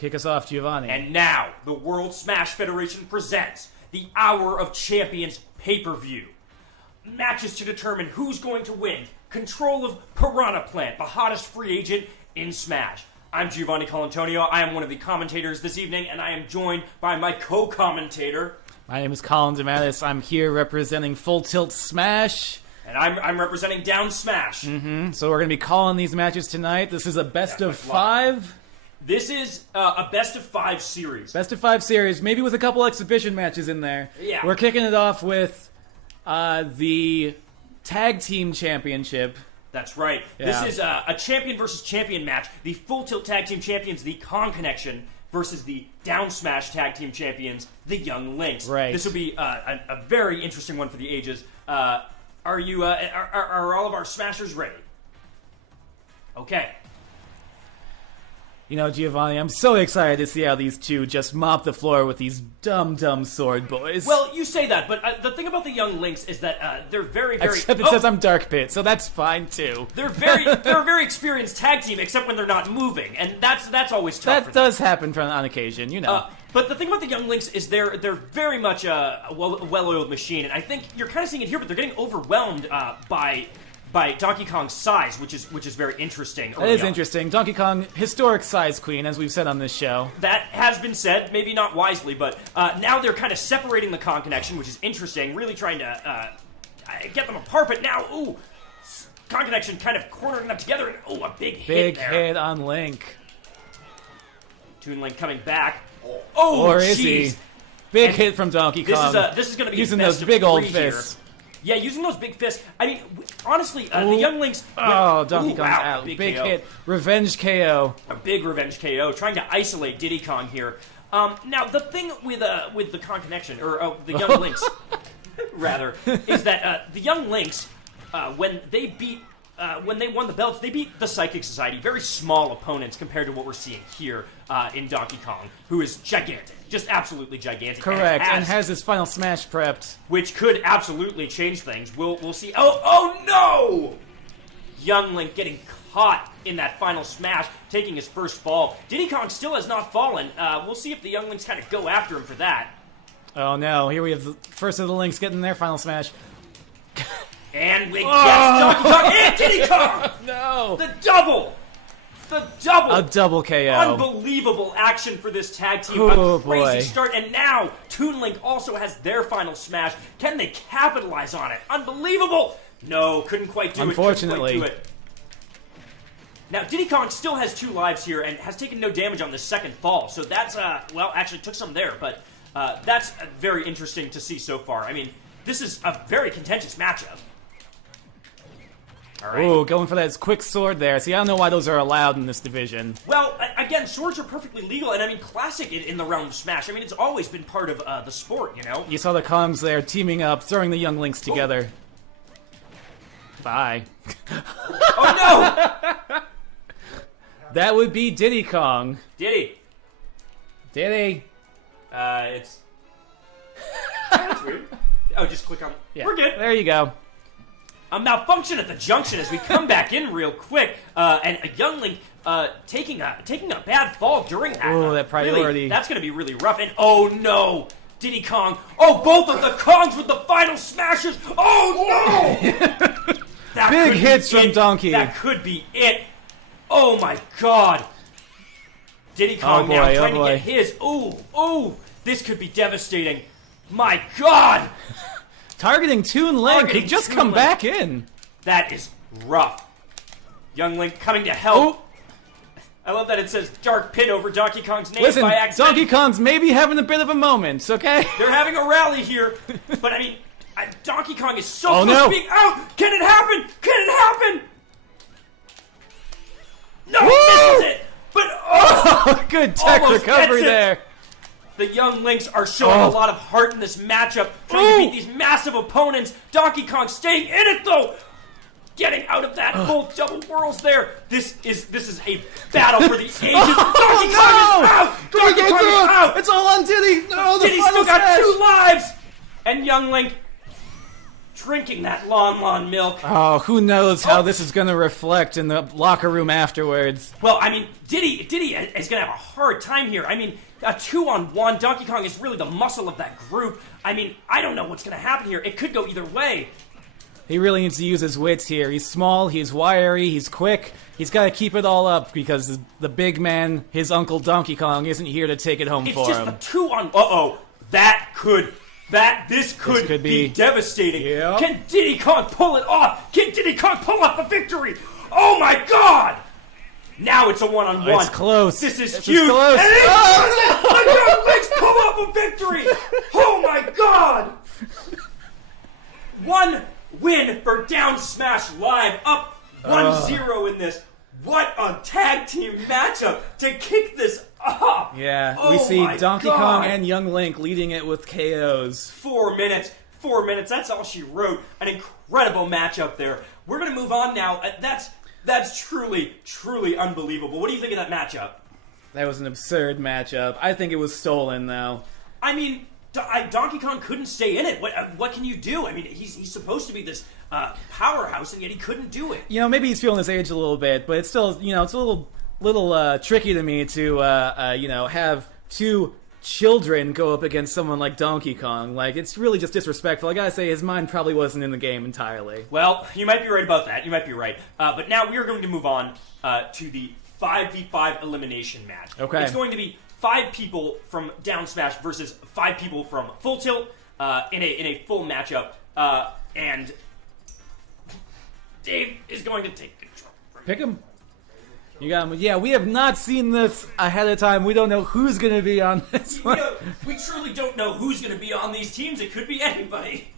Kick us off, Giovanni. And now, the World Smash Federation presents the Hour of Champions pay-per-view. Matches to determine who's going to win control of Piranha Plant, the hottest free agent in Smash. I'm Giovanni Colantonio. I am one of the commentators this evening, and I am joined by my co-commentator. My name is Colin DeMattis. I'm here representing Full Tilt Smash. And I'm representing Down Smash. So we're going to be calling these matches tonight. This is a best of 5. This is a best of 5 series. Best of 5 series, maybe with a couple exhibition matches in there. Yeah. We're kicking it off with the Tag Team Championship. That's right. Yeah. This is a champion versus champion match. The Full Tilt Tag Team Champions, the Con Connection, versus the Down Smash Tag Team Champions, the Young Links. Right. This will be a very interesting one for the ages. Are all of our Smashers ready? Okay. You know, Giovanni, I'm so excited to see how these two just mop the floor with these dumb sword boys. Well, you say that, but the thing about the Young Links is that they're very... Except it says I'm Dark Pit, so that's fine too. They're a very experienced tag team, except when they're not moving, and that's always tough. That does happen on occasion, you know. But the thing about the Young Links is they're very much a well-oiled machine, and I think you're kind of seeing it here, but they're getting overwhelmed by Donkey Kong's size, which is very interesting. That is interesting. Donkey Kong, historic size queen, as we've said on this show. That has been said, maybe not wisely, but now they're kind of separating the Con Connection, which is interesting, really trying to get them apart, but now, Con Connection kind of cornering them together, and a big hit there. Big hit on Link. Toon Link coming back. Or is he? Big hit from Donkey Kong. This is going to be using best those big of old 3 fists. Here. Yeah, using those big fists. I mean, honestly, the Young Links... Donkey Kong's out. Big Big KO. hit. Revenge KO. A big revenge KO, trying to isolate Diddy Kong here. Now, the thing with the Con Connection, or the Young Links, rather, is that the Young Links, when they won the belts, they beat the Psychic Society, very small opponents compared to what we're seeing here in Donkey Kong, who is gigantic, just absolutely gigantic. Correct, and has his final smash prepped. Which could absolutely change things. We'll see. Oh no! Young Link getting caught in that final smash, taking his first fall. Diddy Kong still has not fallen. We'll see if the Young Links kind of go after him for that. Oh no, here we have the first of the Links getting their final smash. And we get Donkey Kong and Diddy Kong! No! The double! A double KO. Unbelievable action for this tag team. Oh, a crazy boy. start. And now, Toon Link also has their final smash. Can they capitalize on it? Unbelievable! No, couldn't quite do Unfortunately. it. Couldn't quite do it. Now, Diddy Kong still has 2 lives here and has taken no damage on the second fall. So that's, actually took some there. But that's very interesting to see so far. I mean, this is a very contentious matchup. All right. Ooh, going for that quick sword there. See, I don't know why those are allowed in this division. Well, again, swords are perfectly legal, and I mean, classic in the realm of Smash. I mean, it's always been part of the sport, you know? You saw the Kongs there teaming up, throwing the Young Links together. Bye. Oh, no! That would be Diddy Kong. Diddy. It's... That's weird. Oh, just click on... Yeah, We're good. There you go. A malfunction at the junction as we come back in real quick, and a Young Link taking a bad fall during that. Ooh, that priority. Really, that's going to be really rough. And oh no, Diddy Kong! Oh, both of the Kongs with the final smashes! Oh no! That Big could hits be from it. Donkey. That could be it. Oh my God! Diddy Kong boy, now trying boy. to get his. Ooh! This could be devastating. My God! Targeting Toon Link, Targeting he just Toon come Link. back in. That is rough. Young Link coming to help. I love that it says Dark Pit over Donkey Kong's name Listen, by accident. Donkey Kong's maybe having a bit of a moment, okay? They're having a rally here, but I mean, Donkey Kong is so Oh, close no. to being out. Can it happen? Can it happen? No, Woo! misses it. But Good tech Almost recovery gets it. there. the Young Links are showing a lot of heart in this matchup, trying to beat these massive opponents. Donkey Kong staying in it though. Getting out of that full double whirls there. This is a battle for the ages. Donkey Kong is out! Donkey Kong is out! It's all on Diddy! No, the Diddy's final still got smash. 2 lives! And Young Link drinking that Lon milk. Oh, who knows how this is going to reflect in the locker room afterwards. Well, I mean, Diddy is going to have a hard time here. I mean, a 2-on-1. Donkey Kong is really the muscle of that group. I mean, I don't know what's going to happen here. It could go either way. He really needs to use his wits here. He's small, he's wiry, he's quick. He's got to keep it all up because the big man, his uncle Donkey Kong, isn't here to take it home for him. It's just a 2-on... This could be devastating. Yep. Can Diddy Kong pull it off? Can Diddy Kong pull off a victory? Oh my God! Now it's a 1-on-1. It's close. This is This huge. is close. And the Young Links pull off a victory. Oh my God! One win for Down Smash Live, up 1-0 in this. What a tag team matchup to kick this off. Yeah, oh we see my Donkey God. Kong and Young Link leading it with KOs. 4 minutes. 4 minutes. That's all she wrote. An incredible matchup there. We're going to move on now. That's truly, truly unbelievable. What do you think of that matchup? That was an absurd matchup. I think it was stolen, though. I mean, Donkey Kong couldn't stay in it. What can you do? I mean, he's supposed to be this powerhouse, and yet he couldn't do it. You know, maybe he's feeling his age a little bit, but it's still, it's a little tricky to me to, have two children go up against someone like Donkey Kong. Like, it's really just disrespectful. I gotta say, his mind probably wasn't in the game entirely. Well, you might be right about that. You might be right. But now we are going to move on to the 5v5 elimination match. Okay. It's going to be 5 people from Down Smash versus 5 people from Full Tilt in a full matchup. And Dave is going to take control. Pick him. You got him. Yeah, we have not seen this ahead of time. We don't know who's going to be on this one. We truly don't know who's going to be on these teams. It could be anybody.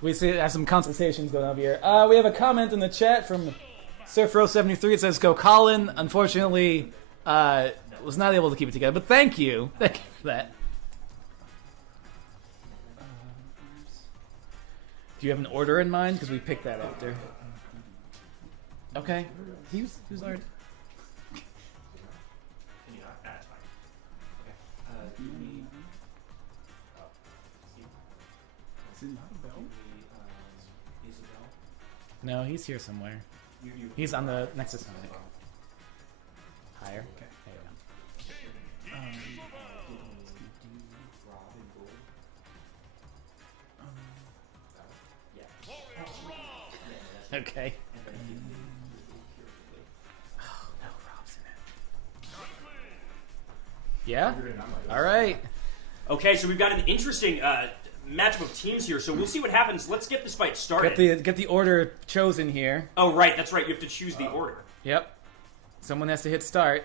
We see have some consultations going on here. We have a comment in the chat from Surfro73. It says, "Go Colin." Unfortunately, was not able to keep it together, but thank you. Thank you for that. Do you have an order in mind? Because we picked that after. Okay. Who's already? No, he's here somewhere. He's on the Nexus mic. Higher. Okay. There you go. Okay. Oh no, Rob's in it. Yeah. All right. Okay, so we've got an interesting matchup of teams here. So we'll see what happens. Let's get this fight started. Get the order chosen here. Oh right, that's right. You have to choose the order. Yep. Someone has to hit start.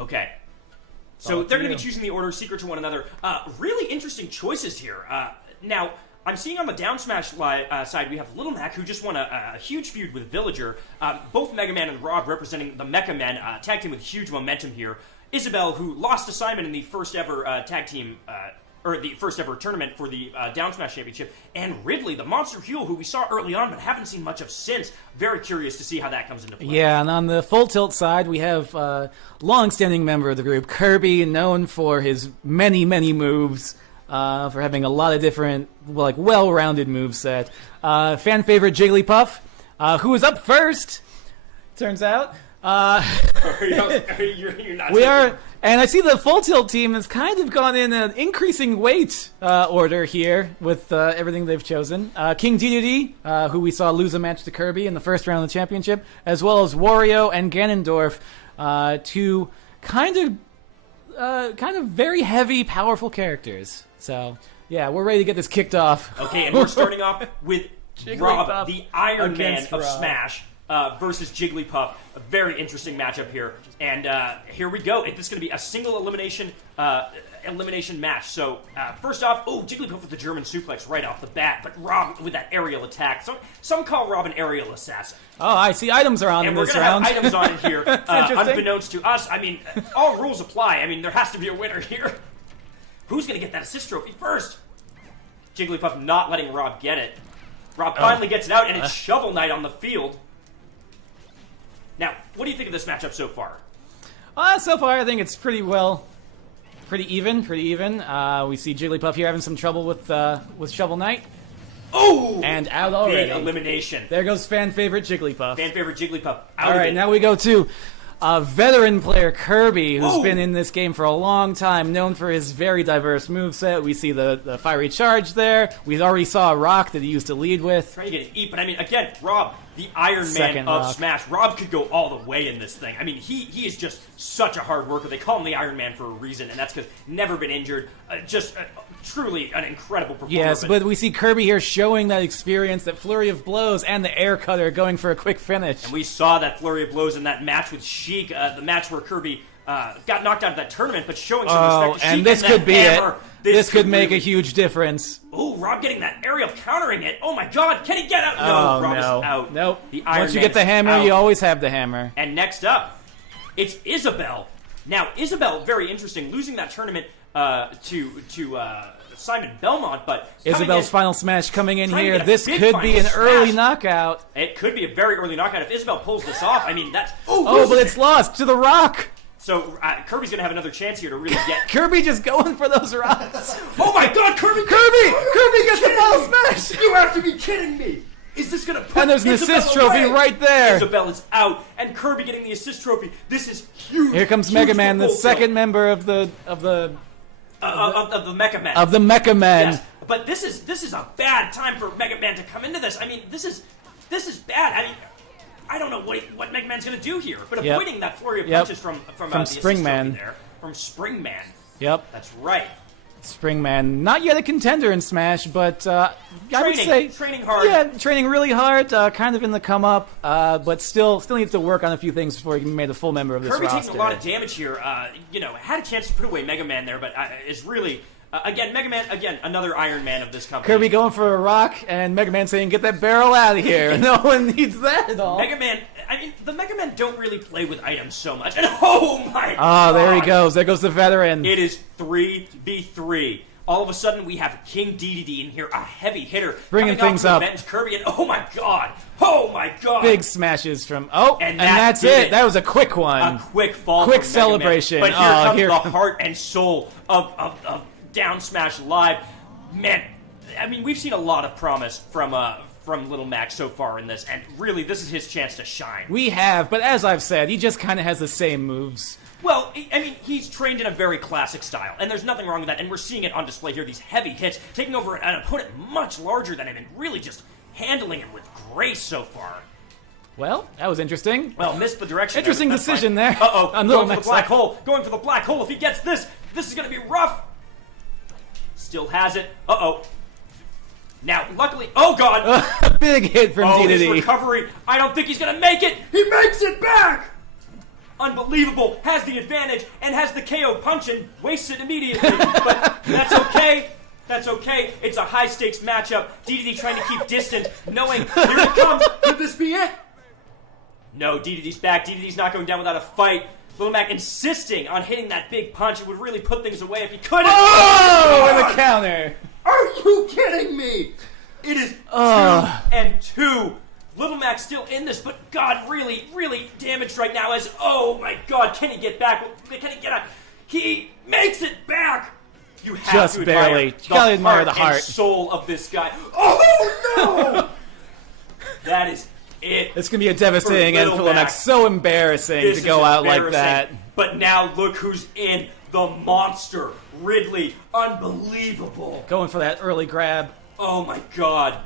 Okay. So they're going to be choosing the order secret to one another. Really interesting choices here. Now, I'm seeing on the Down Smash side, we have Little Mac, who just won a huge feud with Villager. Both Mega Man and Rob representing the Mecha Men, tag team with huge momentum here. Isabel, who lost to Simon in the first ever tag team, or the first ever tournament for the Down Smash Championship. And Ridley, the Monster Huel, who we saw early on but haven't seen much of since. Very curious to see how that comes into play. Yeah, and on the Full Tilt side, we have long-standing member of the group, Kirby, known for his many, many moves. For having a lot of different, well-rounded moveset. Fan favorite Jigglypuff, who is up first, turns out. You're not we are, and I see the Full Tilt team has kind of gone in an increasing weight order here with everything they've chosen. King Dedede, who we saw lose a match to Kirby in the first round of the championship, as well as Wario and Ganondorf, two kind of very heavy, powerful characters. So, yeah, we're ready to get this kicked off. Okay, and we're starting off with Rob, the Iron Man of Rob. Smash, versus Jigglypuff. A very interesting matchup here. And here we go. This is going to be a single elimination match. So, first off, Jigglypuff with the German suplex right off the bat, but Rob with that aerial attack. Some call Rob an aerial assassin. Oh, I see items are on in this round. And we're going to have items on in here, unbeknownst to us. I mean, all rules apply. I mean, there has to be a winner here. Who's going to get that assist trophy first? Jigglypuff not letting Rob get it. Rob finally gets it out, and it's Shovel Knight on the field. Now, What do you think of this matchup so far? So far, I think it's pretty even. We see Jigglypuff here having some trouble with Shovel Knight. Oh! And out already. Big elimination. There goes fan favorite Jigglypuff. Fan favorite Jigglypuff out All of right, it. now we go to veteran player Kirby, who's Whoa. been in this game for a long time, known for his very diverse moveset. We see the fiery charge there. We already saw a rock that he used to lead with. Trying to get an eat, but I mean, again, Rob, the Iron Second Man of rock. Smash. Rob could go all the way in this thing. I mean, he is just such a hard worker. They call him the Iron Man for a reason, and that's because never been injured. Truly an incredible performance. Yes, but we see Kirby here showing that experience, that flurry of blows, and the air cutter going for a quick finish. And we saw that flurry of blows in that match with Sheik, the match where Kirby got knocked out of that tournament, but showing some respect to Sheik. And this could be hammer, it. This could make really... a huge difference. Oh, Rob getting that aerial countering it. Oh my God, can he get out? Oh, Rob no. is out. Nope. The Iron Once you Man get the is hammer, out. you always have the hammer. And next up, it's Isabelle. Now, Isabelle, very interesting, losing that tournament to Simon Belmont, but Isabelle's final smash coming in trying to here. get a This big could be an final early smash. knockout. It could be a very early knockout if Isabelle pulls this off. I mean, that's... Oh, but it's lost to the rock. So Kirby's going to have another chance here to really get... Kirby just going for those rocks. Oh my God, Kirby! Kirby gets the final smash. You have to be kidding me! Is this going to put And there's an Isabelle assist trophy away? right there. Isabelle is out, and Kirby getting the assist trophy. This is huge. Here comes huge Mega for Man, the Full second Tilt. member of the the Mecha Man. of the Mecha Man. Yes, but this is a bad time for Mega Man to come into this. I mean, this is bad. I mean, I don't know what Mega Man's going to do here, but Yep. avoiding that flurry of Yep. punches from From the Spring assist Man. trophy there from Spring Man. Yep, That's right. Springman, not yet a contender in Smash, but I would say Training hard. Yeah, training really hard, kind of in the come up, but still needs to work on a few things before he can be made a full member of this Kirby roster. taking a lot of damage here. Had a chance to put away Mega Man there, but is really again Mega Man another Iron Man of this company. Kirby going for a rock, and Mega Man saying, "Get that barrel out of here." No one needs that at all. Mega Man. I mean, the Mega Men don't really play with items so much. And oh my! Oh, there he God. goes. There goes the veteran. It is 3v3. All of a sudden, we have King DDD in here, a heavy hitter, Bringing coming things out up. to avenge Kirby, and oh my God! Oh my God! Big smashes from And that's did it. That was a quick one. A quick fall. Quick from celebration. Mega Man. But here Oh, comes the heart and soul of Down Smash Live. Man, I mean, we've seen a lot of promise from Little Mac so far in this, and really, this is his chance to shine. We have, but as I've said, he just kind of has the same moves. Well, I mean, he's trained in a very classic style, and there's nothing wrong with that, and we're seeing it on display here, these heavy hits, taking over an opponent much larger than him, and really just handling him with grace so far. Well, that was interesting. Well, missed the direction. Interesting That's decision fine. there. Uh-oh, On going Little for the Mac's black side. hole, going for the black hole. If he gets this is going to be rough. Still has it. Uh-oh. Now, luckily, oh God! Big hit from Oh, his DDD. recovery. I don't think he's going to make it. He makes it back. Unbelievable. Has the advantage and has the KO punch and wastes it immediately. But that's okay. That's okay. It's a high-stakes matchup. DDD trying to keep distance, knowing here it comes. Could this be it? No, DDD's back. DDD's not going down without a fight. Little Mac insisting on hitting that big punch. It would really put things away if he couldn't. Oh, and the counter. Are you kidding me? It is 2-2. Little Mac still in this, but God, really, really damaged right now as, oh my God, can he get back? Can he get out? He makes it back! You have Just to barely. admire You gotta admire the and heart. soul of this guy. Oh no! That is it. It's going to be a devastating end Little for Little Mac. Mac. So embarrassing This to go is out like embarrassing. that. But now look who's in. The monster. Ridley. Unbelievable. Going for that early grab. Oh my God.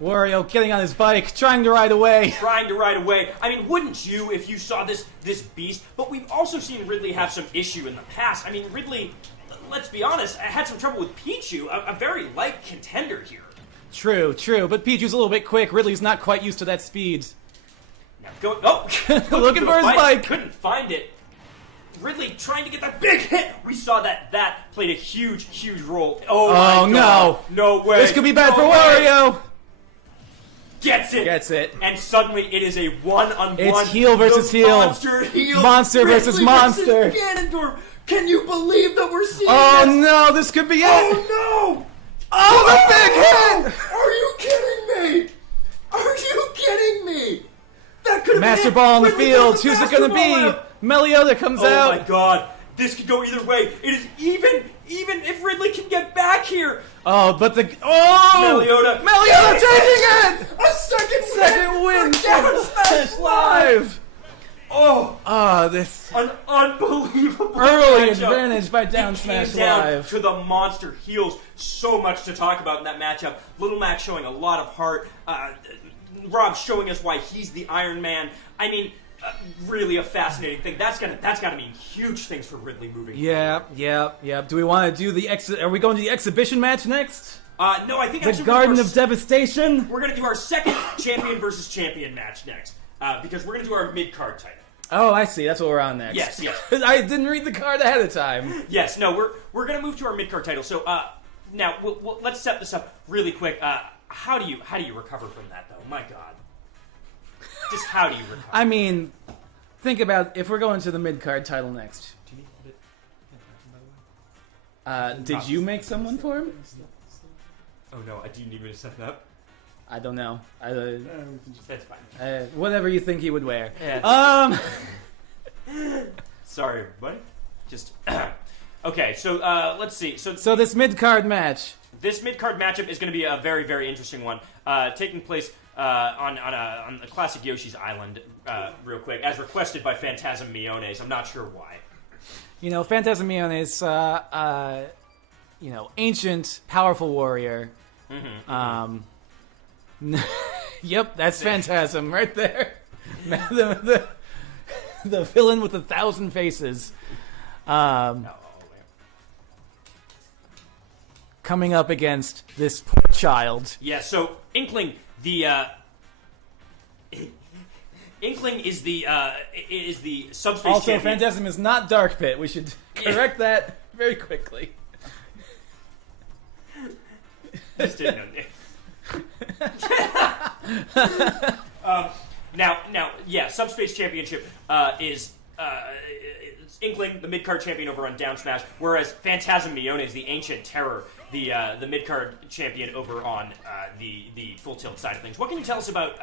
Wario getting on his bike, trying to ride away. Trying to ride away. I mean, wouldn't you if you saw this beast? But we've also seen Ridley have some issue in the past. I mean, Ridley, let's be honest, had some trouble with Pichu, a very light contender here. True, but Pichu's a little bit quick. Ridley's not quite used to that speed. Now looking for his bike. Couldn't find it. Ridley trying to get that big hit. We saw that played a huge role. Oh my God. No. No way. This could be bad No for way. Wario. Gets it. And suddenly it is a one-on-one. It's heel versus The heel. Monster heel. Monster versus Ridley monster. versus Ganondorf. Can you believe that we're seeing Oh this? no, this could be it. Oh no! Oh, the big hit! Are you kidding me? Are you kidding me? That could Master Ball on the Ridley field. got the Who's it Master going to Ball be? out. Melioda comes out. Oh my god. This could go either way. It is even if Ridley can get back here. Oh, but the... Oh! Melioda taking it! A Second win for Down Smash Live. Oh, this an unbelievable early matchup. advantage by Down It Smash came down Live. to the monster heels. So much to talk about in that matchup. Little Mac showing a lot of heart. Rob showing us why he's the Iron Man. I mean, really a fascinating thing. That's gotta mean huge things for Ridley moving. Yeah. Do we want to do the Are we going to the exhibition match next? No, I think The actually Garden of Devastation? we're gonna do our second champion versus champion match next. Because we're gonna do our mid-card title. Oh, I see. That's what we're on next. Yes. I didn't read the card ahead of time. Yes, no, we're gonna move to our mid-card title. So now let's set this up really quick. How do you recover from that though? My God. Just how do you recover? I mean, think about if we're going to the mid-card title next. Do you need to Did you make someone for him? Oh no, do you need me to set it up? I don't know. That's fine. Whatever you think he would wear. Yeah. Sorry, everybody. Just okay. So let's see. So this mid-card match. this mid-card matchup is going to be a very, very interesting one, taking place on a classic Yoshi's Island, real quick, as requested by Phantasm Miones. I'm not sure why. You know, Phantasm Miones, ancient, powerful warrior. Yep, that's Phantasm right there. the villain with 1,000 faces. Coming up against this poor child. Yeah, so Inkling, Inkling is the subspace Also, champion. Phantasm is not Dark Pit. We should correct that very quickly. Just didn't know. Now, yeah, Subspace Championship is Inkling, the mid-card champion over on Down Smash, whereas Phantasm Mione is the Ancient Terror, the mid-card champion over on the Full Tilt side of things. What can you tell us about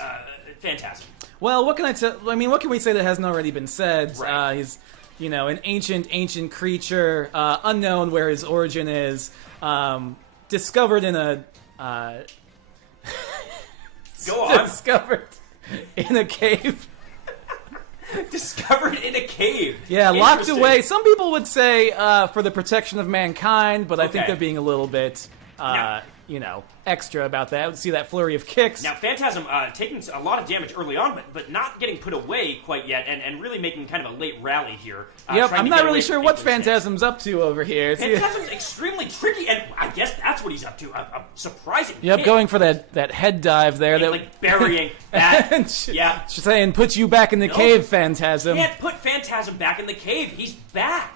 Phantasm? Well, what can I tell? I mean, what can we say that hasn't already been said? Right. He's, an ancient creature, unknown where his origin is, discovered in a. Go on. Discovered in a cave. Discovered in a cave. Yeah, locked Interesting. away. Some people would say for the protection of mankind, but I think Okay. they're being a little bit, extra about that. I would see that flurry of kicks. Now, Phantasm taking a lot of damage early on, but not getting put away quite yet, and really making kind of a late rally here. Yep, trying I'm to not get really away sure from what Inkling's Phantasm's up to over here. Phantasm's extremely tricky, and I guess that's what he's up to. A surprising Yep, kick. going for that head dive there. And, That like burying that. Yeah. She's saying, put you back in the cave, Phantasm. Can't put Phantasm back in the cave. He's back.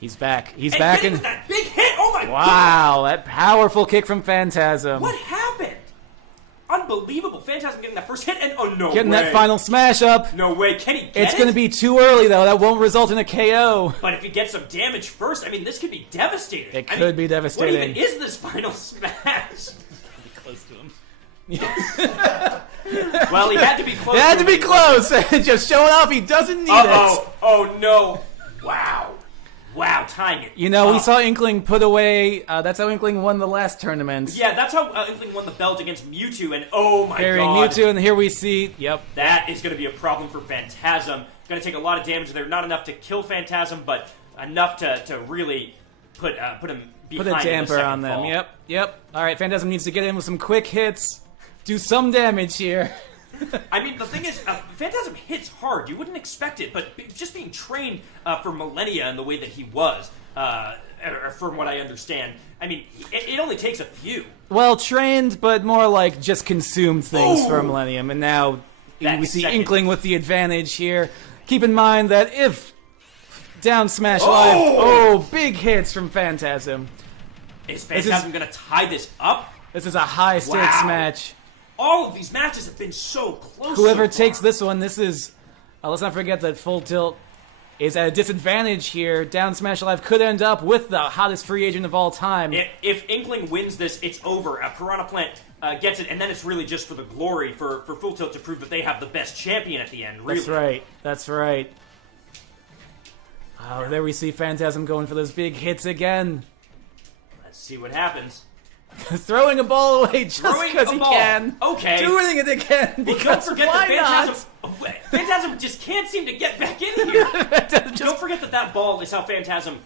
He's back. He's And back getting in. that big hit. Oh my god. Wow, that powerful kick from Phantasm. What happened? Unbelievable. Phantasm getting that first hit, and oh no Getting way. that final smash up. No way. Can he get It's it? going to be too early, though. That won't result in a KO. But if he gets some damage first, I mean, this could be devastating. It could be devastating. What even is this final smash? Close to him. Well, he had to be close. It had to be close. Just showing off he doesn't need it. Oh no. Wow. Wow, tying it. We up. saw Inkling put away. That's how Inkling won the last tournament. Yeah, that's how Inkling won the belt against Mewtwo, and oh my Carrying god. Mewtwo, and here we see, yep. That is going to be a problem for Phantasm. It's going to take a lot of damage there. Not enough to kill Phantasm, but enough to really put him behind Put a in the damper second on them. fall. Yep. All right, Phantasm needs to get in with some quick hits. Do some damage here. I mean, the thing is, Phantasm hits hard. You wouldn't expect it, but just being trained for millennia in the way that he was, from what I understand, I mean, it only takes a few. Well, trained, but more like just consumed things for a millennium. And now That we see second. Inkling with the advantage here. Keep in mind that if Down Smash Live, big hits from Phantasm. Is Phantasm going to tie this up? This is a high-stakes Wow. match. All of these matches have been so close. Whoever so far. takes this one, this is... let's not forget that Full Tilt is at a disadvantage here. Down Smash Live could end up with the hottest free agent of all time. If Inkling wins this, it's over. Piranha Plant gets it, and then it's really just for the glory for Full Tilt to prove that they have the best champion at the end. Really. That's right. That's right. Oh, there we see Phantasm going for those big hits again. Let's see what happens. Throwing a ball away just because he can. Okay. Doing it again because don't forget why that not? Phantasm just can't seem to get back in here. Don't forget that ball is how Phantasm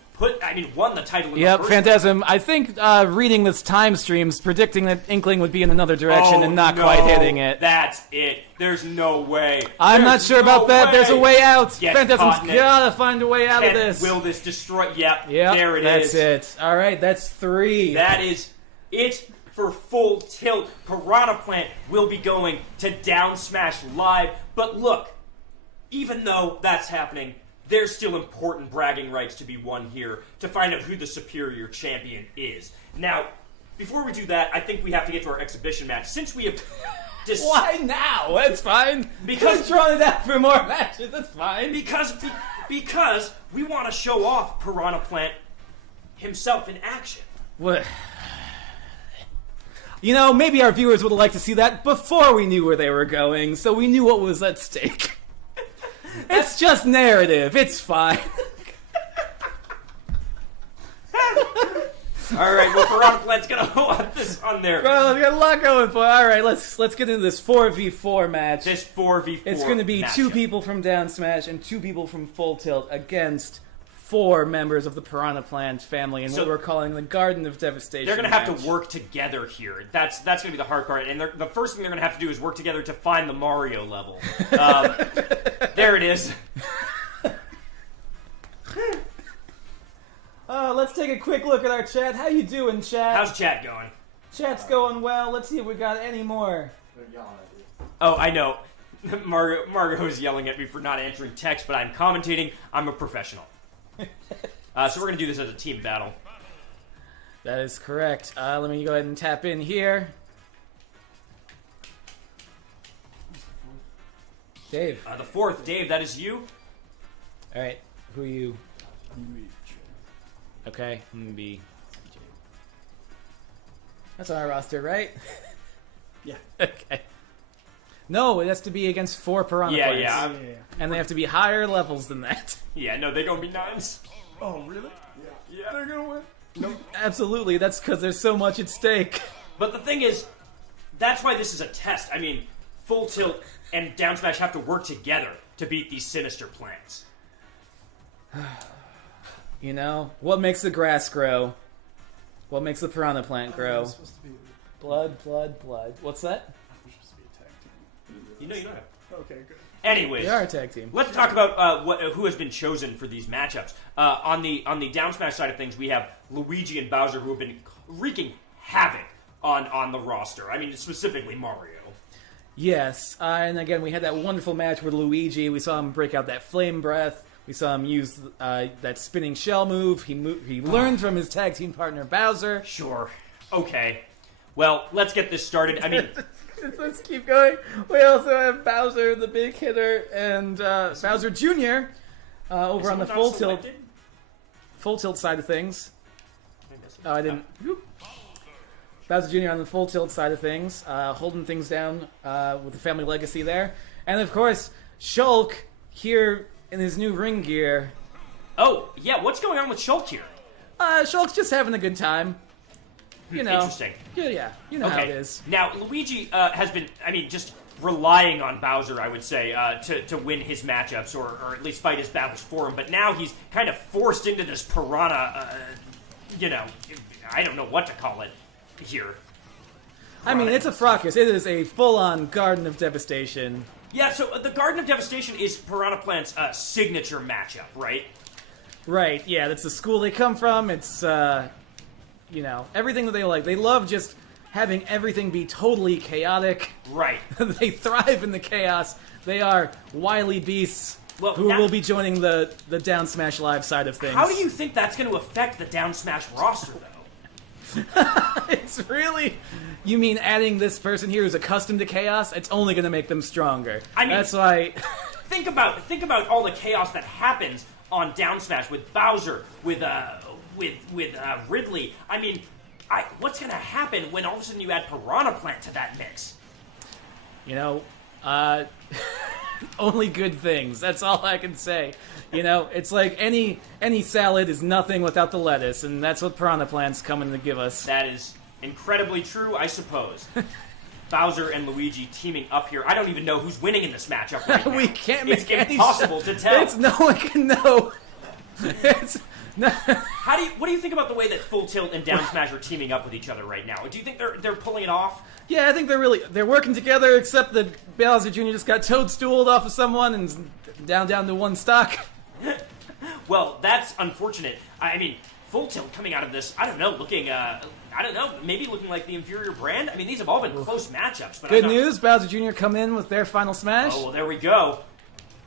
won the title in the Yep, first Phantasm. I think reading this time streams, predicting that Inkling would be in another direction and not no, quite hitting it. That's it. There's no way. I'm not sure about that. There's a way out. Get Phantasm's gotta find a way out of this. Will this destroy? Yep, there it is. is. That's it. All right, that's 3. That is it for Full Tilt. Piranha Plant will be going to Down Smash Live. But look, even though that's happening, there's still important bragging rights to be won here to find out who the superior champion is. Now, before we do that, I think we have to get to our exhibition match. Since we have... Why now? That's fine. Because drawing it out for more matches. That's fine. Because we want to show off Piranha Plant himself in action. What? You know, maybe our viewers would like to see that before we knew where they were going, so we knew what was at stake. It's just narrative. It's fine. All right, well, Piranha Plant's gonna want this on there. Well, we got a lot going for. All right, let's get into this 4v4 match. This 4v4. It's going to be matchup. 2 people from Down Smash and 2 people from Full Tilt against 4 members of the Piranha Plant family in what we're calling the Garden of Devastation. They're going to have to work together here. That's going to be the hard part. And the first thing they're going to have to do is work together to find the Mario level. There it is. Let's take a quick look at our chat. How you doing, chat? How's chat going? Chat's going well. Let's see if we got any more. Oh, I know. Margo is yelling at me for not answering text, but I'm commentating. I'm a professional. So we're going to do this as a team battle. That is correct. Let me go ahead and tap in here. Dave. The 4th, Dave, that is you. All right. Who are you? Okay. I'm going to be... That's on our roster, right? Yeah. Okay. No, it has to be against 4 Piranha Plants. Yeah. And they have to be higher levels than that. Yeah, no, they're going to be 9s. Oh, really? Yeah. They're gonna win? No, absolutely. That's because there's so much at stake. But the thing is, that's why this is a test. I mean, Full Tilt and Down Smash have to work together to beat these sinister plants. You know, what makes the grass grow? What makes the Piranha Plant grow? It's supposed to be... Blood, blood, blood. What's that? We're supposed to be a tag team. You know. Okay, good. Anyways, We are a tag team. let's talk about who has been chosen for these matchups. On the Down Smash side of things, we have Luigi and Bowser who have been wreaking havoc on the roster. I mean, specifically Mario. Yes, and again, we had that wonderful match with Luigi. We saw him break out that flame breath. We saw him use that spinning shell move. He learned from his tag team partner Bowser. Sure. Okay. Well, let's get this started. I mean, Let's keep going. We also have Bowser, the big hitter, and Bowser Jr. Over on the Full Tilt side of things. Oh, I didn't. Bowser Jr. on the Full Tilt side of things, holding things down with the family legacy there. And of course, Shulk here in his new ring gear. oh, yeah, what's going on with Shulk here? Shulk's just having a good time. You know. Interesting. Yeah, you know how it is. Now, Luigi has been, just relying on Bowser, I would say, to win his matchups or at least fight his battles for him. But now he's kind of forced into this piranha, I don't know what to call it here. I mean, it's a fracas. It is a full-on Garden of Devastation. Yeah, so the Garden of Devastation is Piranha Plant's signature matchup, right? Right, yeah, that's the school they come from. It's, everything that they like. They love just having everything be totally chaotic. Right. They thrive in the chaos. They are wily beasts who now- will be joining the Down Smash Live side of things. How do you think that's going to affect the Down Smash roster, though? It's really... You mean adding this person here who's accustomed to chaos? It's only going to make them stronger. I mean- That's why... Think about all the chaos that happens on down smash with Bowser, with Ridley. I mean, what's going to happen when all of a sudden you add Piranha Plant to that mix? You know, only good things. That's all I can say. You know, it's like any salad is nothing without the lettuce, and that's what Piranha Plant's coming to give us. That is incredibly true, I suppose. Bowser and Luigi teaming up here. I don't even know who's winning in this matchup right now. We can't make It's any impossible to tell. It's no one can know. It's no. What do you think about the way that Full Tilt and Down Smash are teaming up with each other right now? Do you think they're pulling it off? Yeah, I think they're working together. Except that Bowser Jr. just got toadstooled off of someone and is down to one stock. Well, that's unfortunate. I mean, Full Tilt coming out of this, I don't know, maybe looking like the inferior brand. I mean, these have all been close matchups. But Good news, Bowser Jr. come in with their final smash. Oh, well, there we go.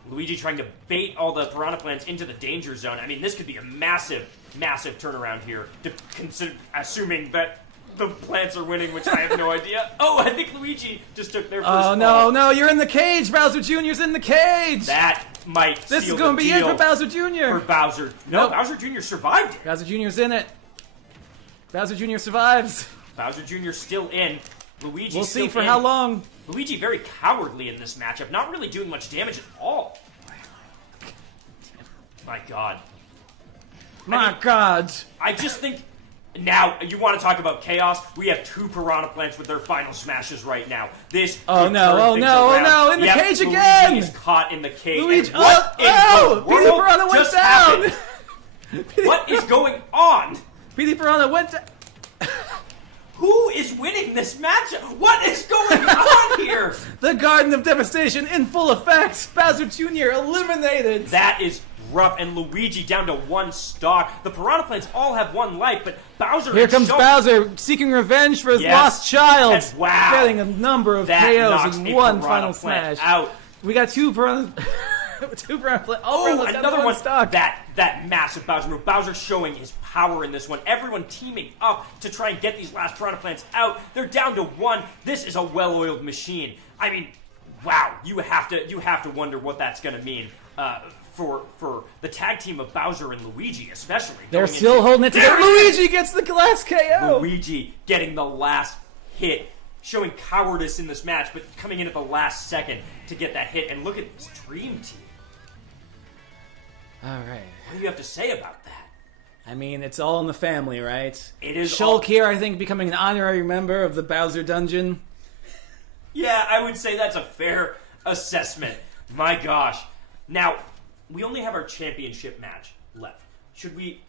Luigi trying to bait all the Piranha Plants into the danger zone. I mean, this could be a massive, massive turnaround here, assuming that the plants are winning, which I have no idea. Oh, I think Luigi just took their first Oh, fall. no, you're in the cage. Bowser Jr.'s in the cage. That might This seal is going to the be it deal for Bowser Jr. for Bowser. No, Nope. Bowser Jr. survived it. Bowser Jr.'s in it. Bowser Jr. survives. Bowser Jr. still in. Luigi We'll still see for in. how long. Luigi very cowardly in this matchup, not really doing much damage at all. My God. My God. I just think... Now, you want to talk about chaos? We have two Piranha Plants with their final smashes right now. This Oh, could no, turn oh, things no, oh, around. no, in the Yep, cage Luigi again! is caught in the cage. Luigi, And what in the Petey world Piranha went just down! happened? What is going on? Petey Piranha went down. Who is winning this matchup? What is going on here? The Garden of Devastation in full effect. Bowser Jr. eliminated. That is rough, and Luigi down to one stock. The Piranha Plants all have one life, but Bowser... Here comes Bowser seeking revenge for his Yes. lost child. And wow. Getting a number of That KOs knocks in a one Piranha final Plant smash. out. We got two Piranha... two Piranha Plant. All Oh, Piranha Plants down to another one. stock. That massive Bowser move. Bowser showing his power in this one. Everyone teaming up to try and get these last Piranha Plants out. They're down to one. This is a well-oiled machine. I mean, wow. You have to wonder what that's going to mean for the tag team of Bowser and Luigi, especially. They're going still into- holding it together. There it is! Luigi gets the last KO. Luigi getting the last hit, showing cowardice in this match, but coming in at the last second to get that hit. And look at this Dream Team. All right. What do you have to say about that? I mean, it's all in the family, right? It is Shulk all- here, I think, becoming an honorary member of the Bowser Dungeon. Yeah, I would say that's a fair assessment. My gosh. Now, we only have our championship match left. Should we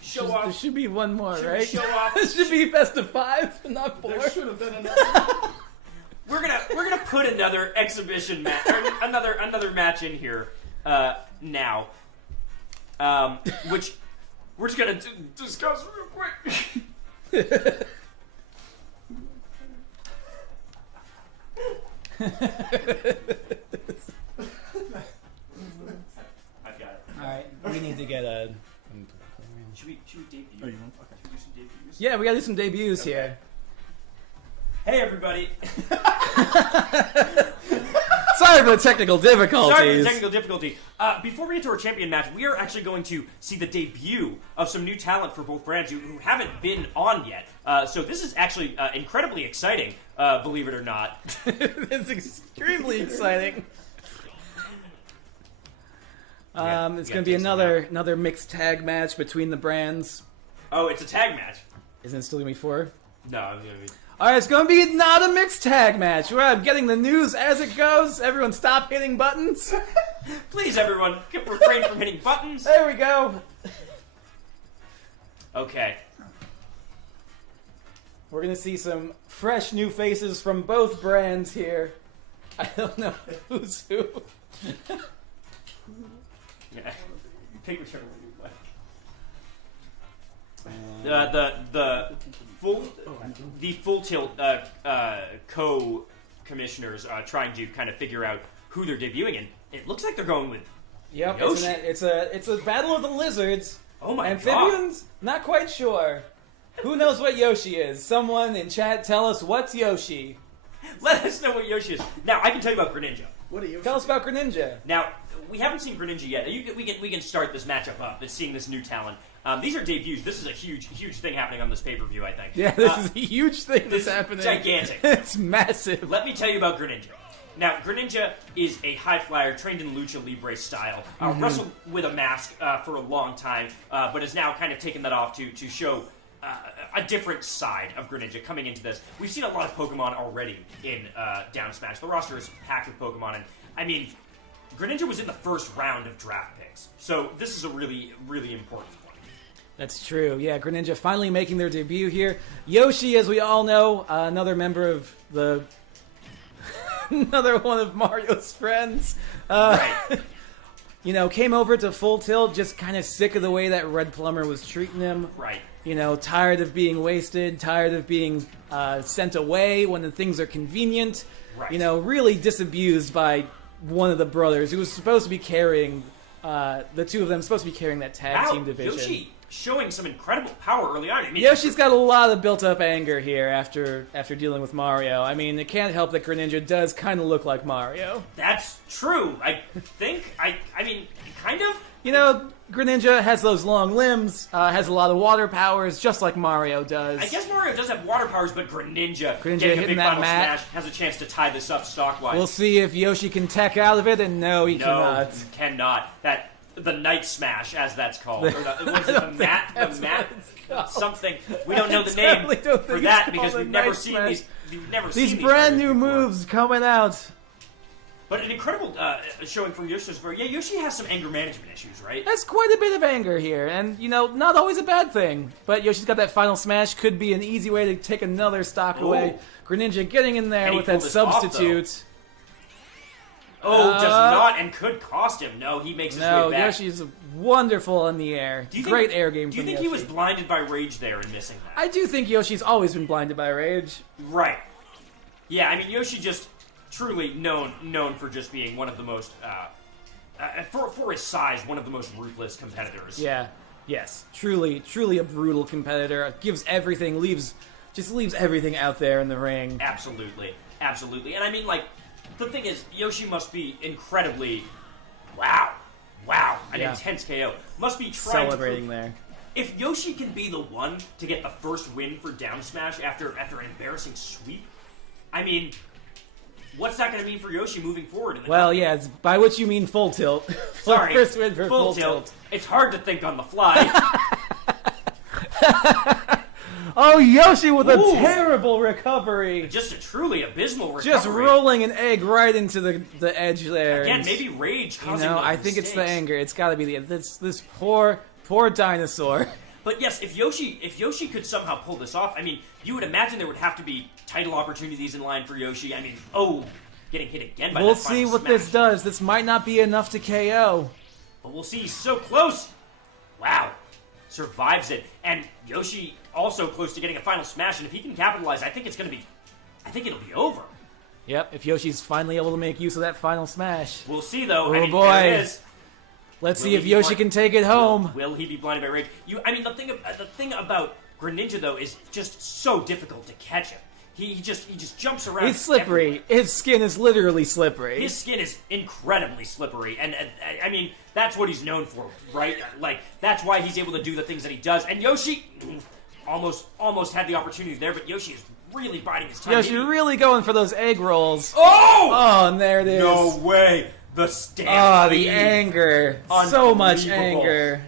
show There off? should be one more, Should we right? show off? It should be best of 5, not 4. There should have been another. We're gonna put another exhibition match, or another match in here now, which we're just gonna discuss real quick. I've got it. All right, we need to get a. Should we debut? Oh, you want? Okay. Should we do some debuts? Yeah, we gotta do some debuts here. Hey everybody! Sorry for the technical difficulties. Sorry for the technical difficulty. Before we get to our champion match, we are actually going to see the debut of some new talent for both brands who haven't been on yet. So this is actually incredibly exciting, believe it or not. It's extremely exciting. It's gonna be another mixed tag match between the brands. Oh, it's a tag match. Isn't it still gonna be 4? No, I'm gonna be. Alright, it's gonna be not a mixed tag match. We're getting the news as it goes. Everyone stop hitting buttons. Please, everyone, refrain from hitting buttons. There we go. Okay. We're gonna see some fresh new faces from both brands here. I don't know who's who. Yeah. Pick whichever one you like. The full tilt co-commissioners trying to kind of figure out who they're debuting, and it looks like they're going with Yep, Yoshi. it's a battle of the lizards. Oh my god. Amphibians? Not quite sure. Who knows what Yoshi is? Someone in chat tell us what's Yoshi. Let us know what Yoshi is. Now, I can tell you about Greninja. What are you? Tell us about Greninja. Now, we haven't seen Greninja yet. We can start this matchup up, seeing this new talent. These are debuts. This is a huge thing happening on this pay-per-view, I think. Yeah, this is a huge thing this that's happening. Gigantic. It's massive. Let me tell you about Greninja. Now, Greninja is a high flyer trained in Lucha Libre style. Wrestled with a mask for a long time, but has now kind of taken that off to show a different side of Greninja coming into this. We've seen a lot of Pokemon already in Down Smash. The roster is packed with Pokemon, and I mean, Greninja was in the first round of draft picks, so this is a really, really important one. That's true. Yeah, Greninja finally making their debut here. Yoshi, as we all know, another member of the... another one of Mario's friends. Right. You know, came over to Full Tilt, just kind of sick of the way that Red Plumber was treating him. Right. You know, tired of being wasted, tired of being sent away when the things are convenient. Right. You know, really disabused by one of the brothers who was supposed to be carrying, the two of them supposed to be carrying that tag team division. Yoshi showing some incredible power early on. I mean, Yoshi's got a lot of built-up anger here after dealing with Mario. I mean, it can't help that Greninja does kind of look like Mario. That's true. I think. I mean, kind of. You know, Greninja has those long limbs, has a lot of water powers, just like Mario does. I guess Mario does have water powers, but Greninja getting a hitting big that final mat. smash has a chance to tie this up stock-wise. We'll see if Yoshi can tech out of it, and no, he cannot. Cannot. The Night Smash, as that's called. Or was it the mat? The mat? Something. We don't know the name for that because we've never seen these. We've never seen These brand new before. moves coming out. But an incredible showing from Yoshi. Yeah, Yoshi has some anger management issues, right? That's quite a bit of anger here, and, you know, not always a bad thing. But Yoshi's got that final smash, could be an easy way to take another stock away. Greninja getting in there And he with that pulled this off, substitute. Does not and could cost him. No, he makes his No, way back. Yoshi's wonderful in the air. Great air game Do you from think Yoshi. he was blinded by rage there and missing that? I do think Yoshi's always been blinded by rage. Right. Yeah, I mean, Yoshi just truly known for just being one of the most, for his size, one of the most ruthless competitors. Yeah. Yes. Truly a brutal competitor. Gives everything, leaves everything out there in the ring. Absolutely. And I mean, like, the thing is, Yoshi must be incredibly, wow, an intense KO. Must be trying Celebrating to there. If Yoshi can be the one to get the first win for Down Smash after an embarrassing sweep, I mean, what's that going to mean for Yoshi moving forward? In the Well, yeah, it's by which you mean Full Tilt. Sorry, First win for full tilt. It's hard to think on the fly. Oh, Yoshi with a Ooh. terrible recovery. Just a truly abysmal recovery. Just rolling an egg right into the edge there. Again, And, maybe rage you causing know, those I think it's the mistakes. anger. It's got to be this poor dinosaur. But yes, if Yoshi could somehow pull this off, I mean, you would imagine there would have to be title opportunities in line for Yoshi. I mean, getting hit again by We'll that see final what smash. this does. This might not be enough to KO. But we'll see. He's so close. Wow. Survives it. And Yoshi also close to getting a final smash. And if he can capitalize, I think it'll be over. Yep, if Yoshi's finally able to make use of that final smash. We'll see, though. Oh, I mean, boy. there it is. Let's Will see he if be Yoshi blind- can take it home. Will he be blinded by rage? I mean, the thing about Greninja, though, is just so difficult to catch him. He just jumps around. He's slippery. His skin is literally slippery. His skin is incredibly slippery, and I mean, that's what he's known for, right? Like, that's why he's able to do the things that he does. And Yoshi almost had the opportunity there, but Yoshi is really biding his time. Yoshi really going for those egg rolls. Oh! Oh, and there it is. No way! The stampede. Oh, the anger. So much Unbelievable. anger.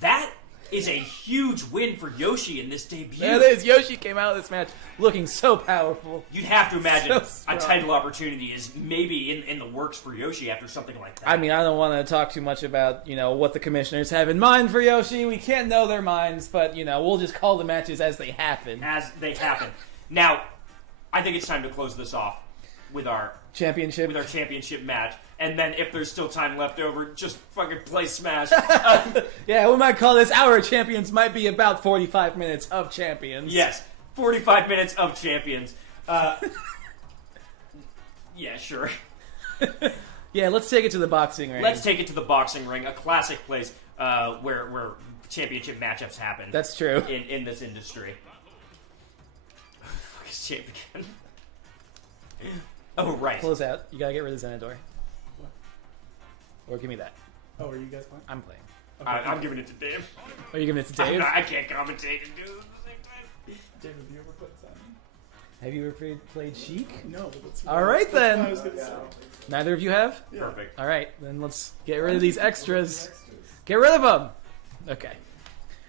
That is a huge win for Yoshi in this debut. There it is. Yoshi came out of this match looking so powerful. You'd have to imagine So a strong. title opportunity is maybe in the works for Yoshi after something like that. I mean, I don't want to talk too much about, what the commissioners have in mind for Yoshi. We can't know their minds, but, we'll just call the matches as they happen. As they happen. Now, I think it's time to close this off with our Championship. championship match. And then if there's still time left over, just fucking play Smash. Yeah, we might call this Our Champions might be about 45 minutes of champions. Yes, 45 minutes of champions. Yeah, sure. Yeah, let's take it to the boxing ring. Let's take it to the boxing ring, a classic place where championship matchups happen. That's true. In this industry. Fuck is champ again? Oh, right. Close out. You gotta get rid of Xenador. Or give me that. Oh, are you guys playing? I'm playing. Okay. I'm giving it to Dave. Are you giving it to Dave? I can't commentate and do it at the same time. Dave, have you ever played Simon? Have you ever played Sheik? No, but that's All right, that's what then. I was gonna say. Neither of you have? Yeah. Perfect. All right, then let's get rid of these extras. Get rid of them. Okay.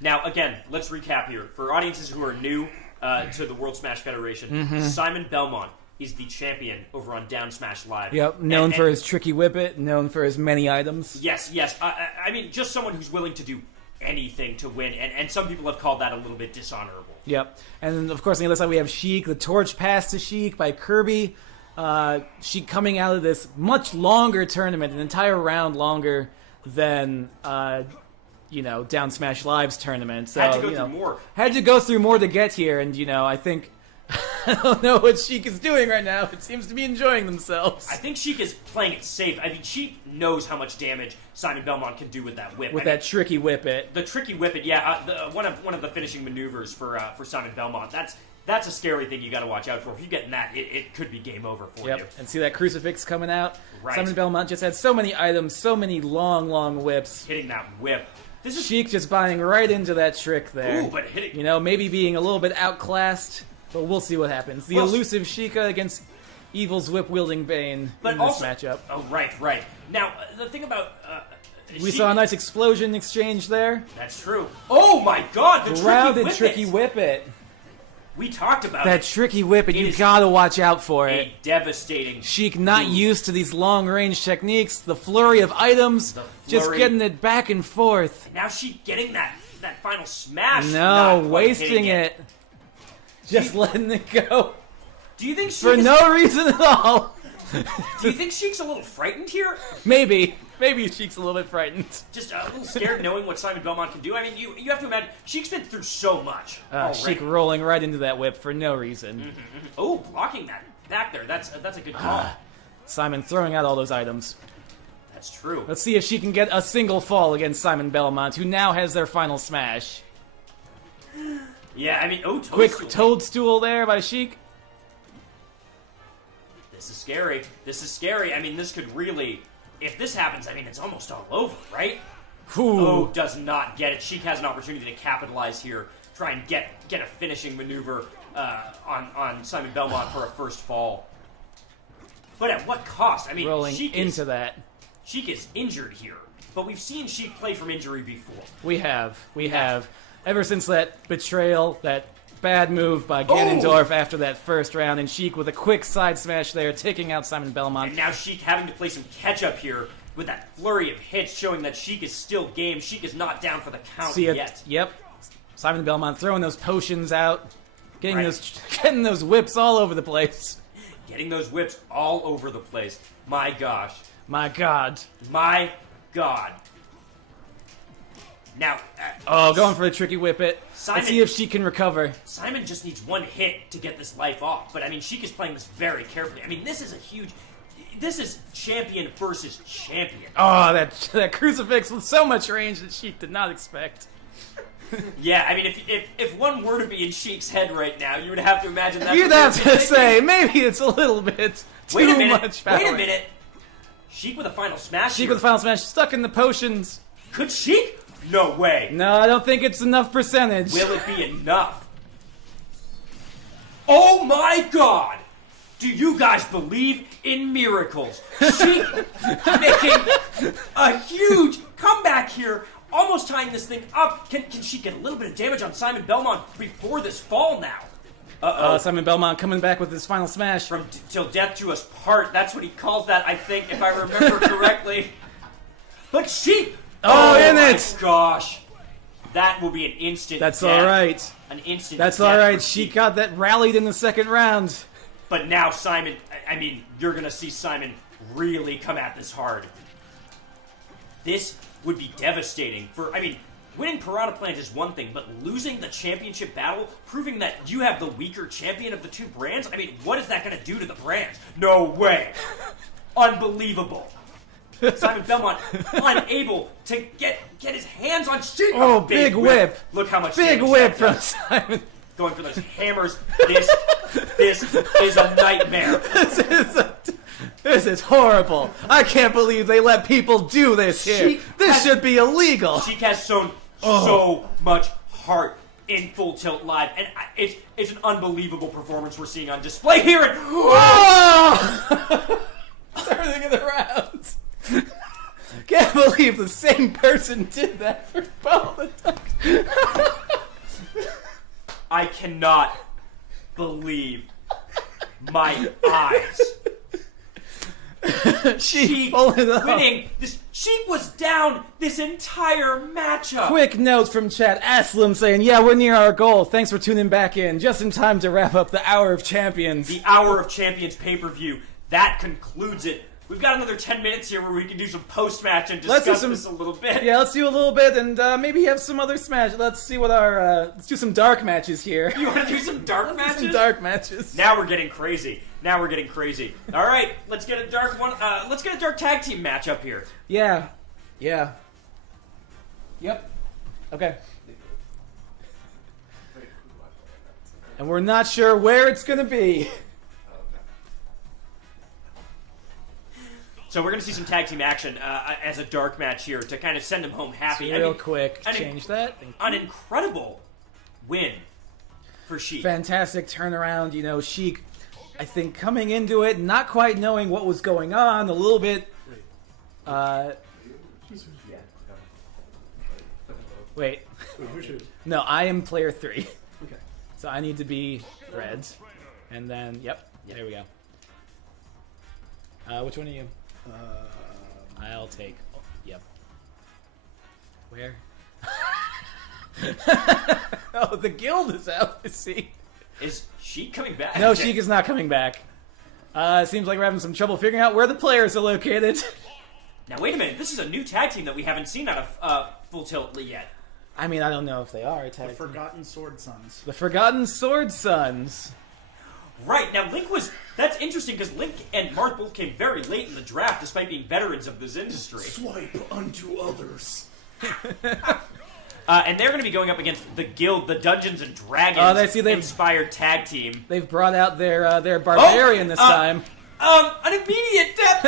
Now, again, let's recap here. For audiences who are new to the World Smash Federation, Mm-hmm. Simon Belmont is the champion over on Down Smash Live. Yep, known And- for and- his tricky whippet, known for his many items. Yes, yes. I mean, just someone who's willing to do anything to win, and some people have called that a little bit dishonorable. Yep. And then, of course, on the other side, we have Sheik, the torch pass to Sheik by Kirby. Sheik coming out of this much longer tournament, an entire round longer than, Down Smash Live's tournament. So, Had to go through more. Had to go through more to get here, and, I think... I don't know what Sheik is doing right now. It seems to be enjoying themselves. I think Sheik is playing it safe. I mean, Sheik knows how much damage Simon Belmont can do with that whip. With I that mean, tricky whippet. the tricky whippet, yeah. One of the finishing maneuvers for Simon Belmont. That's a scary thing you got to watch out for. If you get in that, it could be game over for you. And see that crucifix coming out? Right. Simon Belmont just had so many items, so many long, long whips. Hitting that whip. This is Sheik just buying right into that trick there. Ooh, but hitting. Maybe being a little bit outclassed, but we'll see what happens. The Well, elusive Sheikah against Evil's whip-wielding Bane But in this also, matchup. Oh, right. Now, the thing about We Sheik- saw a nice explosion exchange there. That's true. Oh my God, the Grounded tricky tricky whip. whip-it. We talked about That it. tricky whip-it, It you is gotta watch out for it. A devastating. Sheik not move. used to these long-range techniques, the flurry of items, The just flurry. getting it back and forth. Now she getting that final smash. No, not quite wasting hitting it. Just letting it go. Do you think Sheik For is- no reason at all. Do you think Sheik's a little frightened here? Maybe Sheik's a little bit frightened. Just a little scared knowing what Simon Belmont can do? I mean, you have to imagine, Sheik's been through so much already. Sheik rolling right into that whip for no reason. Oh, blocking that back there. That's a good call. Simon throwing out all those items. That's true. Let's see if she can get a single fall against Simon Belmont, who now has their final smash. Yeah, I mean, Quick Toadstool. toadstool there by Sheik. This is scary. I mean, this could really... If this happens, I mean, it's almost all over, right? Whew. Oh, does not get it. Sheik has an opportunity to capitalize here. Try and get a finishing maneuver on Simon Belmont for a first fall. But at what cost? I mean, Rolling Sheik into that. Sheik is injured here. But we've seen Sheik play from injury before. We have. Ever since that betrayal, that bad move by Ganondorf after that first round, and Sheik with a quick side smash there, taking out Simon Belmont. And now Sheik having to play some catch-up here with that flurry of hits showing that Sheik is still game. Sheik is not down for the count See it? yet. Yep. Simon Belmont throwing those potions out, getting Right. getting those whips all over the place. Getting those whips all over the place. My gosh. My God. My God. Now, Oh, going for the tricky whip it. Simon- Let's see if she can recover. Simon just needs one hit to get this life off. But, I mean, Sheik is playing this very carefully. I mean, this is a huge... This is champion versus champion. Oh, that crucifix with so much range that Sheik did not expect. Yeah, I mean, if one were to be in Sheik's head right now, you would have to imagine that. You'd have to say, maybe it's a little bit too Wait a minute. much power. Wait a minute. Sheik with a final smash. Sheik here. with the final smash, stuck in the potions. Could Sheik? No way. No, I don't think it's enough percentage. Will it be enough? Oh my God! Do you guys believe in miracles? Sheik making a huge comeback here, almost tying this thing up. Can she get a little bit of damage on Simon Belmont before this fall now? Simon Belmont coming back with his final smash. From till death do us part. That's what he calls that, I think, if I remember correctly. But Sheik! Oh, in my it! Gosh. That will be an instant That's death. all right. An instant That's death all right. for She got that rallied in the second round. But now Simon, I mean, you're going to see Simon really come at this hard. This would be devastating for, I mean, winning Piranha Plant is one thing, but losing the championship battle, proving that you have the weaker champion of the two brands, I mean, what is that going to do to the brands? No way. Unbelievable. Simon Belmont unable to get his hands on Sheik. Oh, big whip. Look how much Big damage whip that from does. Simon. Going for those hammers. This This is a nightmare. This is horrible. I can't believe they let people do this here. This should be illegal. Sheik has shown so much heart in Full Tilt Live, and it's an unbelievable performance we're seeing on display here. And It's everything in the rounds. Can't believe the same person did that for both the times. I cannot believe my eyes. Sheik winning. Sheik was down this entire matchup. Quick notes from chat. Aslam saying, yeah, we're near our goal. Thanks for tuning back in. Just in time to wrap up the Hour of Champions. The Hour of Champions pay-per-view. That concludes it. We've got another 10 minutes here where we can do some post-match and discuss this a little bit. Yeah, let's do a little bit and maybe have some other smash. Let's see what our... let's do some dark matches here. You want to do some dark matches? Some dark matches. Now we're getting crazy. All right, let's get a dark one. Let's get a dark tag team match up here. Yeah. Yep. Okay. And we're not sure where it's going to be. So we're going to see some tag team action as a dark match here to kind of send them home happy. Real quick, change that. An incredible win for Sheik. Fantastic turnaround. You know, Sheik, I think, coming into it, not quite knowing what was going on, a little bit... Wait. No, I am player 3. Okay. So I need to be reds. And then, yep, there we go. Which one are you? I'll take... Oh, yep. Where? Oh, the guild is out, I see. Is Sheik coming back? No, Sheik is not coming back. Seems like we're having some trouble figuring out where the players are located. Now, wait a minute. This is a new tag team that we haven't seen out of Full Tilt yet. I mean, I don't know if they are a tag The team. Forgotten Sword Sons. The Forgotten Sword Sons. Right, now Link was... That's interesting because Link and Marth both came very late in the draft despite being veterans of this industry. Swipe unto others. And they're going to be going up against the Guild, the Dungeons and Dragons inspired tag team. They've brought out their barbarian this time. An immediate death!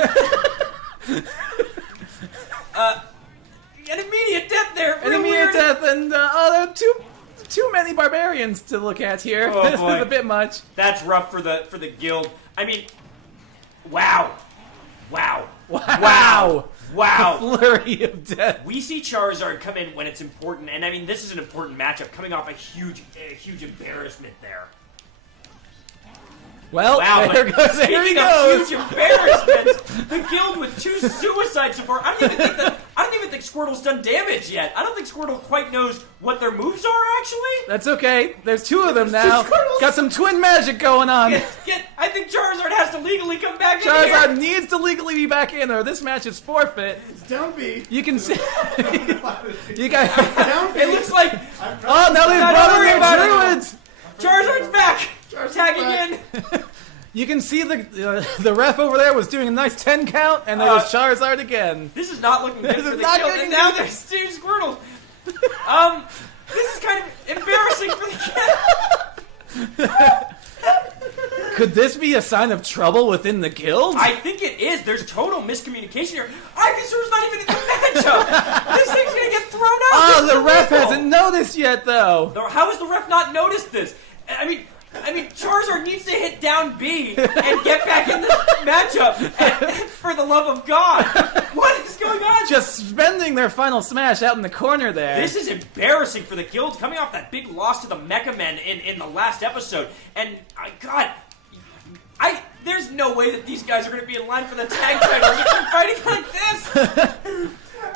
An immediate death there! An immediate death, and there are too many barbarians to look at here. Oh, This boy. is a bit much. That's rough for the Guild. I mean, wow. Flurry of death. We see Charizard come in when it's important, and I mean, this is an important matchup, coming off a huge embarrassment there. Well, Wow, there but goes. There he speaking of goes. huge embarrassments, the Guild with 2 suicides so far. I don't even think Squirtle's done damage yet. I don't think Squirtle quite knows what their moves are, actually. That's okay. There's 2 of them now. Squirtles. Got some twin magic going on. I think Charizard has to legally come back in Charizard here. needs to legally be back in, or this match is forfeit. It's down B. You can see. You guys. Down B. It looks like Oh, now they've Don't brought worry in about their it. druids. Charizard's back. Charizard's Tagging back. in. You can see the ref over there was doing a nice 10 count, and there was Charizard again. This is not looking good This for is the not Guild, looking and now good. there's 2 Squirtles. This is kind of embarrassing for the Guild. Could this be a sign of trouble within the guild? I think it is. There's total miscommunication here. Ivysaur's not even in the matchup. This thing's gonna get thrown out. Oh, This the is ref illegal. hasn't noticed yet, though. How has the ref not noticed this? I mean, Charizard needs to hit down B and get back in the matchup. And, for the love of God, what is going on? Just spending their final smash out in the corner there. This is embarrassing for the Guild, coming off that big loss to the Mecha Men in the last episode. And, God, there's no way that these guys are going to be in line for the tag titles if they're fighting like this.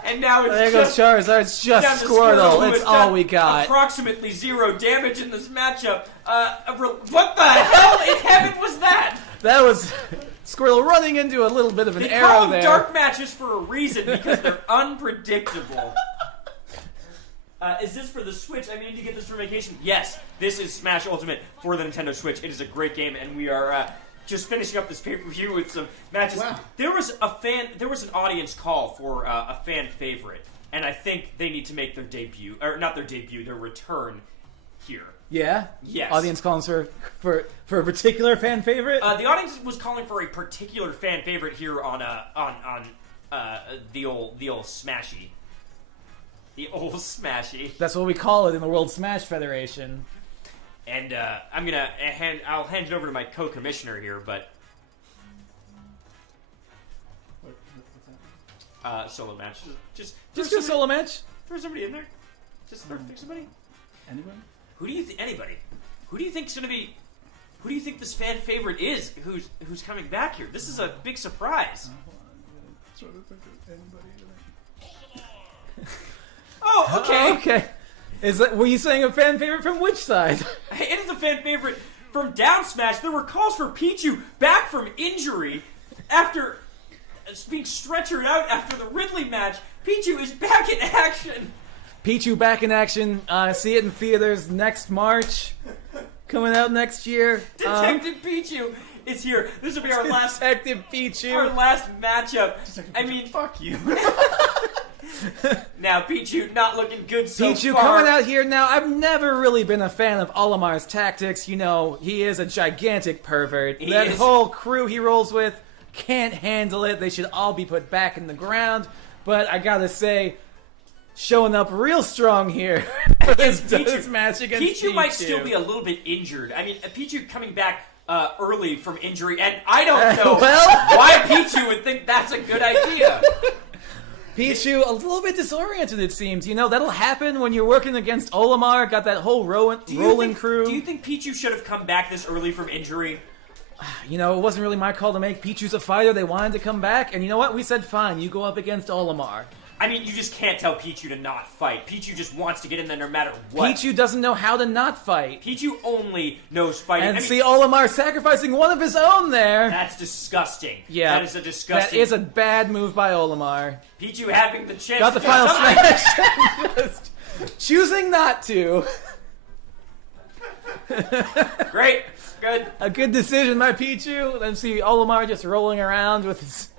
And now it's there goes Charizard. It's just down to Squirtle. who It's has all done we got. Approximately 0 damage in this matchup. What the hell in heaven was that? That was Squirtle running into a little bit of an They arrow call them there. dark matches for a reason because they're unpredictable. Is this for the Switch? I need to get this for vacation. Yes, this is Smash Ultimate for the Nintendo Switch. It is a great game, and we are just finishing up this pay-per-view with some matches. Wow. There was an audience call for a fan favorite, and I think they need to make their debut, or not their debut, their return here. Yeah? Yes. Audience calling for a particular fan favorite? The audience was calling for a particular fan favorite here on the old Smashy. The old Smashy. That's what we call it in the World Smash Federation. And I'll hand it over to my co-commissioner here, but solo match. Just do a solo match. Throw somebody in there. Just pick somebody. Anyone? Who do you think? Anybody? Who do you think's gonna be? Who do you think this fan favorite is? Who's coming back here? This is a big surprise. Sort of think of anybody. Oh, okay. Okay. Were you saying a fan favorite from which side? It is a fan favorite from Down Smash. There were calls for Pichu back from injury after being stretchered out after the Ridley match. Pichu is back in action. Pichu back in action. See it in theaters next March. Coming out next year. Detective Pichu is here. This will be our last Detective Pichu. Our last matchup. I mean, fuck you. Now Pichu not looking good so Pichu far. coming out here now. I've never really been a fan of Olimar's tactics. You know, he is a gigantic pervert. That whole crew he rolls with can't handle it. They should all be put back in the ground. But I gotta say, showing up real strong here for this match against Pichu. Pichu might still be a little bit injured. I mean, Pichu coming back early from injury, and I don't know why Pichu would think that's a good idea. Pichu, a little bit disoriented, it seems. You know, that'll happen when you're working against Olimar, got that whole rolling crew. Do you think Pichu should have come back this early from injury? You know, it wasn't really my call to make. Pichu's a fighter. They wanted to come back. And you know what? We said, fine, you go up against Olimar. I mean, you just can't tell Pichu to not fight. Pichu just wants to get in there no matter what. Pichu doesn't know how to not fight. Pichu only knows fighting. And see Olimar sacrificing one of his own there. That's disgusting. Yeah. That is a disgusting... That is a bad move by Olimar. Pichu having the chance got the final smash. Just choosing not to. Great. Good. A good decision by Pichu. Then see Olimar just rolling around with his...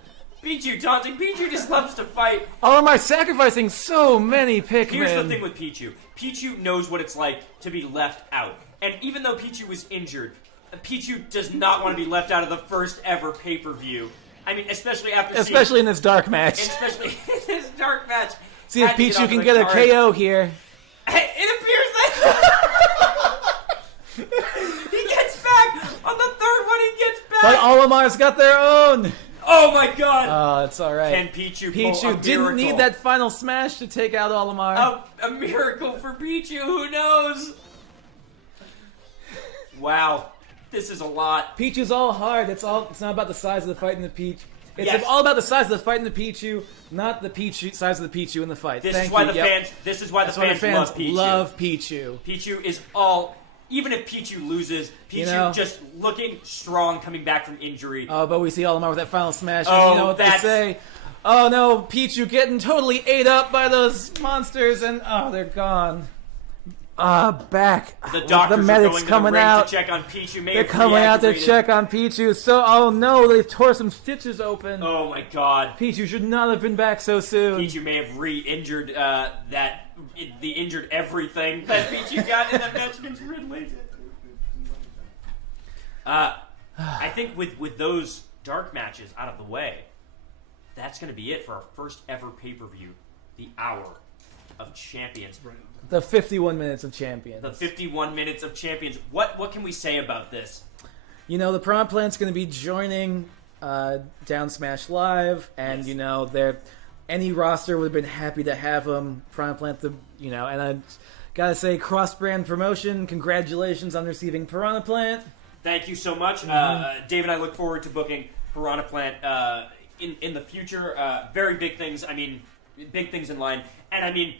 Pichu taunting. Pichu just loves to fight. Olimar sacrificing so many Pikmin. Here's the thing with Pichu. Pichu knows what it's like to be left out. And even though Pichu was injured, Pichu does not want to be left out of the first ever pay-per-view. I mean, especially in this dark match. Especially in this dark match. See if Pichu can get a KO here. It appears that he gets back on the third one. He gets back. But Olimar's got their own. Oh my god! Oh, it's all right. Can Pichu pull a didn't need that final smash to take out Olimar. A miracle for Pichu. Who knows? Wow, this is a lot. Pichu's all hard. It's not about the size of the fight in the Peach. It's all about the size of the fight in the Pichu, not the size of the Pichu in the fight. This is why the fans love Pichu. Love Pichu. Pichu is all. Even if Pichu loses, Pichu just looking strong, coming back from injury. Oh, but we see Olimar with that final smash. And you know what they say? Oh no, Pichu getting totally ate up by those monsters, and they're gone. Back. The doctors the medics are going coming to the ring out to check on Pichu. They're coming out to check on Pichu. So, oh no, they tore some stitches open. Oh my god. Pichu should not have been back so soon. Pichu may have re-injured the injured everything that Pichu got in that match against Ridley. I think with those dark matches out of the way, that's going to be it for our first ever pay-per-view, the Hour of Champions. The 51 minutes of Champions. The 51 minutes of Champions. What can we say about this? You know, the Piranha Plant's going to be joining Down Smash Live, and you know, any roster would have been happy to have him. Piranha Plant, and I gotta say, cross-brand promotion. Congratulations on receiving Piranha Plant. Thank you so much, Dave, and I look forward to booking Piranha Plant in the future. Very big things. I mean, big things in line, and I mean.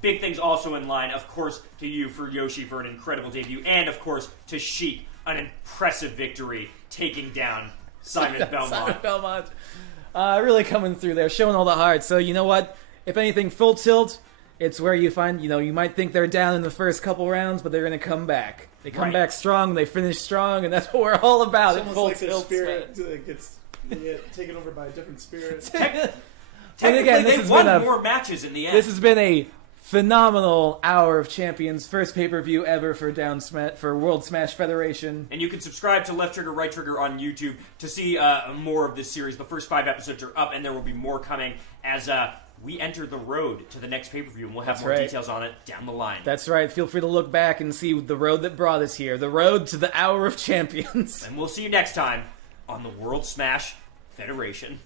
Big things also in line, of course, to you for Yoshi for an incredible debut, and of course to Sheik, an impressive victory, taking down Simon Belmont. Simon Belmont, really coming through there, showing all the heart. So you know what? If anything, Full Tilt, it's where you find, you might think they're down in the first couple rounds, but they're going to come back. They come back strong, they finish strong, and that's what we're all about. It's Full like Tilt spirit gets taken over by a different spirit. Technically, they've won more matches in the end. This has been a phenomenal Hour of Champions, first pay-per-view ever for for World Smash Federation. And you can subscribe to Left Trigger, Right Trigger on YouTube to see more of this series. The first 5 episodes are up, and there will be more coming as we enter the road to the next pay-per-view, and we'll have more details on it down the line. That's right. Feel free to look back and see the road that brought us here. The road to the Hour of Champions. And we'll see you next time on the World Smash Federation.